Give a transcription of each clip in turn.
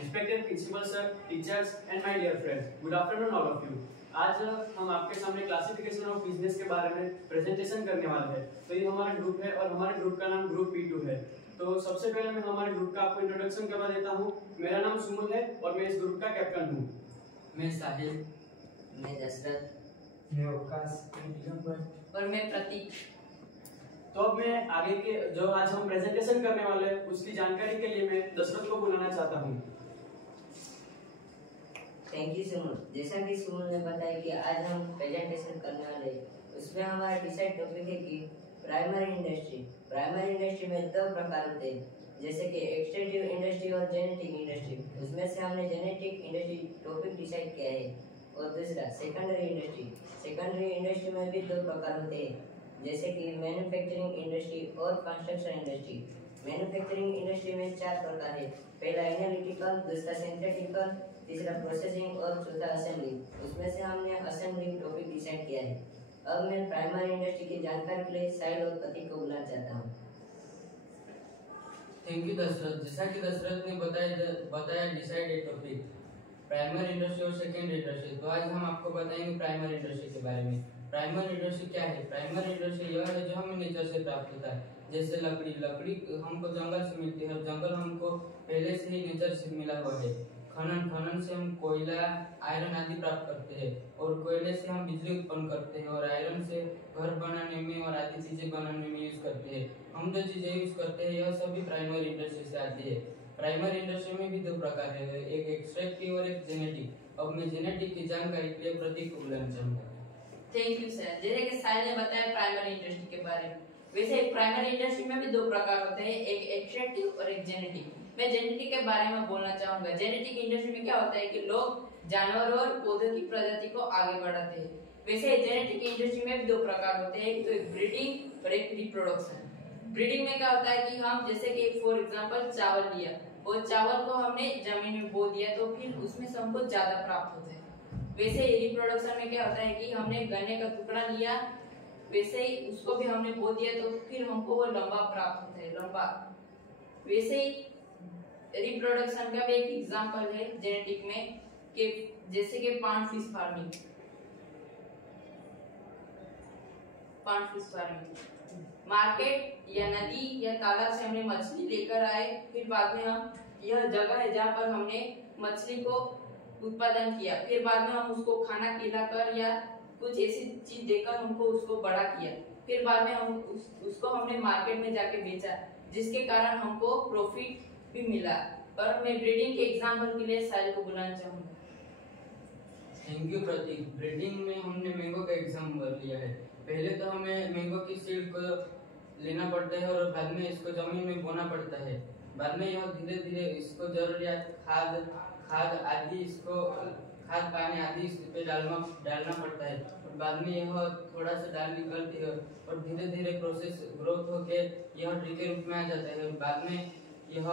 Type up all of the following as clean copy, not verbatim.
Respected principal sir, teachers and my dear friends, good afternoon all of you. आज हम आपके सामने classification of business के बारे में प्रेजेंटेशन करने वाले हैं। तो ये हमारा ग्रुप है और हमारे ग्रुप का नाम ग्रुप P2 है। तो सबसे पहले मैं हमारे ग्रुप का आपको इंट्रोडक्शन करवा देता हूँ। मेरा नाम सुमन है और मैं इस ग्रुप का कैप्टन हूँ। मैं साहिल, मैं दशरथ, मैं अवकाश और मैं प्रतीक। तो अब मैं आगे के जो आज हम प्रेजेंटेशन करने वाले हैं उसकी जानकारी के लिए मैं दशरथ को बुलाना चाहता हूँ। थैंक यू सुमन। जैसा कि सुमन ने बताया कि आज हम प्रेजेंटेशन करने वाले हैं, उसमें हमारा डिसाइड टॉपिक है कि प्राइमरी इंडस्ट्री। प्राइमरी इंडस्ट्री में दो प्रकार होते हैं, जैसे कि एक्सट्रैक्टिव इंडस्ट्री और जेनेटिक इंडस्ट्री। उसमें से हमने जेनेटिक इंडस्ट्री टॉपिक डिसाइड किया है। और दूसरा सेकेंडरी इंडस्ट्री। सेकेंडरी इंडस्ट्री में भी दो प्रकार होते हैं, जैसे कि मैन्युफैक्चरिंग इंडस्ट्री और कंस्ट्रक्शन इंडस्ट्री। मैन्युफैक्चरिंग इंडस्ट्री में चार प्रकार है, पहला एनालिटिकल, दूसरा सिंथेटिकल, तीसरा प्रोसेसिंग और चौथा असेंबली। उसमें से हमने असेंबली टॉपिक डिसाइड किया है। अब मैं प्राइमरी इंडस्ट्री की जानकारी के लिए साहिल और प्रतीक को बुलाना चाहता हूँ। Thank you Dasharath. जैसा कि दशरथ ने बताया डिसाइड टॉपिक प्राइमरी इंडस्ट्री और सेकेंडरी इंडस्ट्री। तो आज हम आपको बताएंगे प्राइमरी इंडस्ट्री के बारे में। प्राइमरी इंडस्ट्री क्या है? प्राइमरी इंडस्ट्री यह है जो हमें नेचर से प्राप्त होता है, जैसे लकड़ी हमको जंगल से मिलती है और जंगल हमको पहले से ही नेचर से मिला हुआ है। खनन से हम कोयला, आयरन आदि प्राप्त करते हैं और कोयले से हम बिजली उत्पन्न करते हैं और आयरन से घर बनाने में और आदि चीजें बनाने में यूज करते हैं। हम जो चीजें यूज करते हैं यह सभी प्राइमरी इंडस्ट्री से आती है। प्राइमरी इंडस्ट्री में भी दो प्रकार है, एक एक्सट्रैक्टिव और एक जेनेटिक। अब मैं जेनेटिक की जानकारी के लिए प्रतीक को बुलाना चाहूंगा। Thank you sir. जैसे कि साहिल ने बताया प्राइमरी इंडस्ट्री के बारे में, वैसे प्राइमरी इंडस्ट्री में भी दो प्रकार होते हैं, एक एक्सट्रैक्टिव और एक जेनेटिक। मैं जेनेटिक के बारे में बोलना चाहूंगा। जेनेटिक इंडस्ट्री में क्या होता है कि लोग जानवरों और पौधों की प्रजाति को आगे बढ़ाते हैं। वैसे जेनेटिक इंडस्ट्री में भी दो प्रकार होते हैं, एक तो ब्रीडिंग और एक रिप्रोडक्शन। ब्रीडिंग में क्या होता है कि हम जैसे कि फॉर एग्जांपल चावल लिया, और चावल को हमने जमीन में बो दिया तो फिर उसमें से हमको ज्यादा प्राप्त होता है। वैसे ही रिप्रोडक्शन में क्या होता है कि हमने गन्ने का टुकड़ा लिया, वैसे ही उसको भी हमने बो दिया तो फिर हमको वो लंबा प्राप्त होता है, लंबा। वैसे ही रिप्रोडक्शन का भी एक एग्जांपल है जेनेटिक में कि जैसे कि पांड फिश फार्मिंग। मार्केट या नदी या तालाब से हमने मछली लेकर आए, फिर बाद में हम यह जगह है जहाँ पर हमने मछली को उत्पादन किया, फिर बाद में हम उसको खाना खिलाकर या कुछ ऐसी चीज देकर हमको उसको बड़ा किया, फिर बाद में हम उसको हमने मार्केट में जाके बेचा, जिसके कारण हमको प्रॉफिट भी मिला। और मैं ब्रीडिंग के एग्जांपल के लिए साहिल को बुलाना चाहूंगा। Thank you Prateek. ब्रीडिंग में हमने मैंगो का एग्जांपल लिया है। पहले तो हमें मैंगो की सीड को लेना पड़ता है और बाद में इसको जमीन में बोना पड़ता है। बाद में यह धीरे धीरे इसको जरूरियात खाद आदि, इसको खाद पानी आदि इस पे डालना पड़ता है और बाद में यह थोड़ा सा डाल निकलती है और धीरे धीरे प्रोसेस ग्रोथ होके यह ट्री के रूप में आ जाता है। और बाद में यह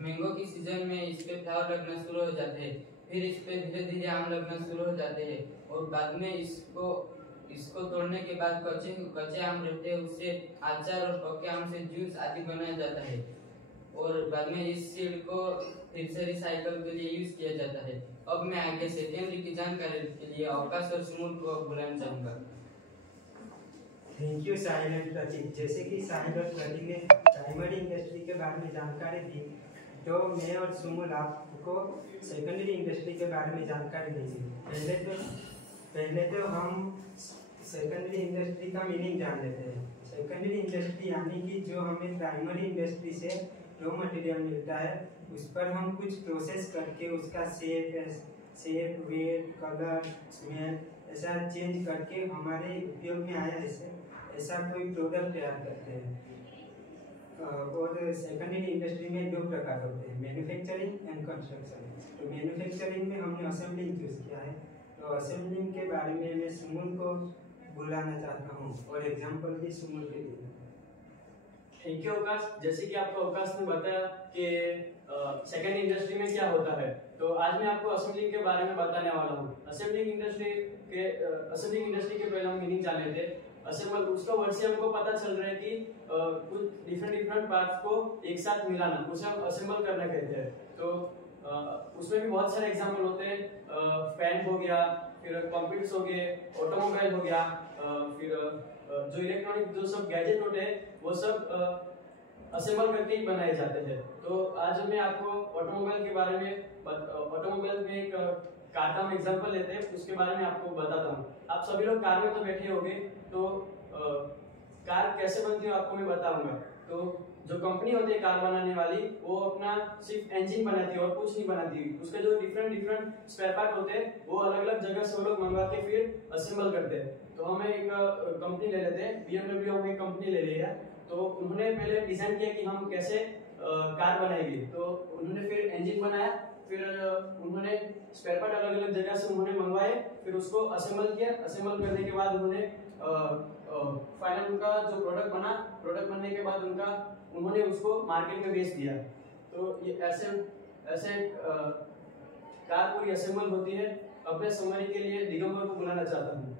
मैंगो की सीजन में इस पे फ्लावर लगना शुरू हो जाते हैं, फिर इस पे धीरे धीरे आम लगना शुरू हो जाते हैं और बाद में इसको तोड़ने के बाद कच्चे आम रहते हैं, उससे अचार और पके आम से जूस आदि बनाया जाता है और बाद में इस सीड को फिर से रिसाइकल के लिए यूज किया जाता है। अब मैं आगे सेकेंडरी की जानकारी के लिए अवकाश और सुमन को बुलाना चाहूंगा। थैंक यू साहिल और प्रतीक। जैसे कि साहिल और प्रतीक ने प्राइमरी इंडस्ट्री के बारे में जानकारी दी, तो मैं और सुमन आपको सेकेंडरी इंडस्ट्री के बारे में जानकारी देंगे। पहले तो हम सेकेंडरी इंडस्ट्री का मीनिंग जान लेते हैं। सेकेंडरी इंडस्ट्री यानी कि जो हमें प्राइमरी इंडस्ट्री से रॉ मटेरियल मिलता है, उस पर हम कुछ प्रोसेस करके उसका शेप, वेट, कलर, स्मेल ऐसा चेंज करके हमारे उपयोग में आया ऐसा कोई प्रोडक्ट तैयार करते हैं। और सेकेंडरी इंडस्ट्री में दो प्रकार होते हैं, मैन्युफैक्चरिंग एंड कंस्ट्रक्शन। तो मैन्युफैक्चरिंग में हमने असेंबलिंग चूज किया है, तो असेंबलिंग के बारे में मैं सुमन को बुलाना चाहता हूँ और एग्जांपल भी सुमन के लिए। थैंक यू अवकाश। जैसे कि आपको अवकाश ने बताया कि सेकेंड इंडस्ट्री में क्या होता है, तो आज मैं आपको असेंबलिंग के बारे में बताने वाला हूँ। असेंबलिंग इंडस्ट्री के पहले हम मीनिंग जान लेते हैं। असेंबल, उसका वर्ड से हमको पता चल रहा है कि कुछ डिफरेंट पार्ट्स को एक साथ मिलाना, उसे हम असेंबल करना कहते हैं। तो उसमें भी बहुत सारे एग्जांपल होते हैं, फैन हो गया, फिर कंप्यूटर्स हो गए, ऑटोमोबाइल हो गया, फिर जो इलेक्ट्रॉनिक जो सब गैजेट होते हैं वो सब असेंबल करके ही बनाए जाते हैं। तो आज मैं आपको ऑटोमोबाइल के बारे में, ऑटोमोबाइल में एक कार का हम एग्जांपल लेते हैं, उसके बारे में आपको बताता हूँ। आप सभी लोग कार में तो बैठे होंगे, तो कार कैसे बनती है आपको मैं बताऊंगा। तो जो कंपनी होती है कार बनाने वाली, वो अपना सिर्फ इंजन बनाती है और कुछ नहीं बनाती। उसके जो डिफरेंट स्पेयर पार्ट होते हैं वो अलग अलग जगह से वो लोग मंगवा के फिर असेंबल करते हैं। तो हमें एक कंपनी ले लेते हैं, BMW हम एक कंपनी ले लिया। तो उन्होंने पहले डिजाइन किया कि हम कैसे कार बनाएंगे। तो उन्होंने फिर इंजन बनाया, फिर उन्होंने स्पेयर पार्ट अलग अलग जगह से उन्होंने मंगवाए, फिर उसको असेंबल किया। असेंबल करने के बाद उन्होंने फाइनल उनका जो प्रोडक्ट बना, प्रोडक्ट बनने के बाद उन्होंने उसको मार्केट में बेच दिया। तो ये ऐसे कार पूरी असेंबल होती है। अब मैं समरी के लिए दिगंबर को बुलाना चाहता हूँ।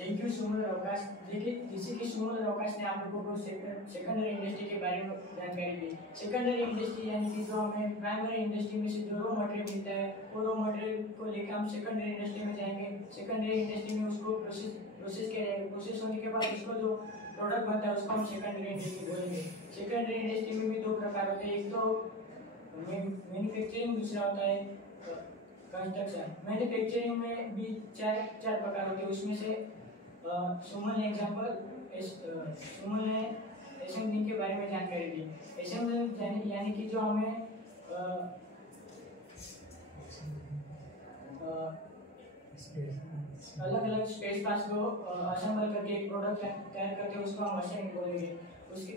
थैंक यू सुमन अवकाश। देखिए, जैसे कि सुमन अवकाश ने आप लोगों को सेकेंडरी इंडस्ट्री के बारे में जानकारी दी। सेकेंडरी इंडस्ट्री यानी कि जो हमें प्राइमरी इंडस्ट्री में से जो रॉ मटेरियल मिलता है, वो रॉ मटेरियल को लेकर हम सेकेंडरी इंडस्ट्री में जाएंगे। सेकेंडरी इंडस्ट्री में उसको प्रोसेस किया जाएगा। प्रोसेस होने के बाद उसको जो प्रोडक्ट बनता है उसको हम सेकेंडरी इंडस्ट्री बोलेंगे। सेकेंडरी इंडस्ट्री में भी दो प्रकार होते हैं, एक तो मैन्युफैक्चरिंग, दूसरा होता है कंस्ट्रक्शन। मैन्युफैक्चरिंग में भी चार प्रकार होते हैं। उसमें से सुमन ने असेंबलिंग के बारे में जानकारी दी। असेंबलिंग यानी कि जो हमें अलग अलग स्पेस पार्ट्स को असेंबल करके एक प्रोडक्ट तैयार करते हैं, उसको हम असेंबलिंग बोलेंगे। उसकी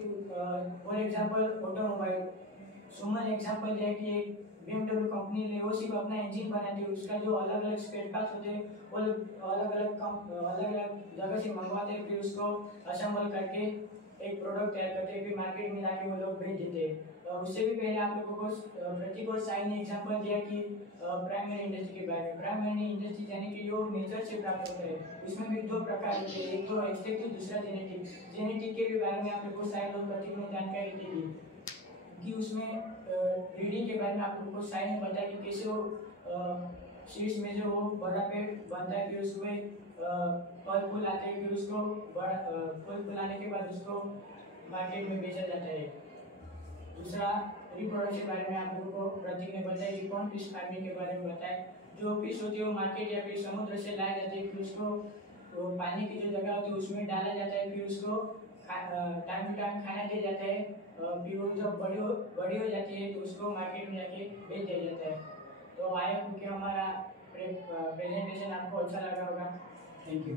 for example automobile, Suman example दिया कि एक BMW कंपनी ले, वो सिर्फ अपना इंजन बनाती है। उसका जो अलग अलग स्पेयर पार्ट्स होते हैं वो अलग अलग जगह से मंगवाते हैं, फिर उसको असेंबल करके एक प्रोडक्ट तैयार करते हैं, फिर मार्केट में लाके वो लोग बेच देते हैं। उससे भी पहले आप लोगों को प्रतीक और साई ने एग्जांपल दिया कि प्राइमरी इंडस्ट्री के बारे में। प्राइमरी इंडस्ट्री यानी कि जो नेचर से प्राप्त होता है, उसमें भी दो प्रकार होते हैं, एक तो एक्सट्रैक्टिव, दूसरा जेनेटिक। जेनेटिक के भी बारे में आप लोगों को साई और प्रतीक ने जानकारी दी थी कि उसमें ब्रीडिंग के बारे में आप लोगों को साई ने बताया कि कैसे वो सीड्स में जो वो बड़ा पेड़ बनता है, फिर उसमें फल फूल आते हैं, फिर उसको फल फूल आने के बाद उसको मार्केट में बेचा जाता है। दूसरा रिप्रोडक्शन के बारे में आप लोगों को प्रतीक ने बताया कि कौन फिश फार्मिंग के बारे में बताया। जो फिश होती है वो मार्केट या फिर समुद्र से लाया जाती है, फिर उसको पानी की जो जगह होती है उसमें डाला जाता है, फिर उसको टाइम टू टाइम खाना दिया जाता है, फिर वो जब बड़ी हो जाती है तो उसको मार्केट में जाके बेच दिया जाता है। तो आई होप कि हमारा प्रेजेंटेशन आपको अच्छा लगा होगा। Thank you.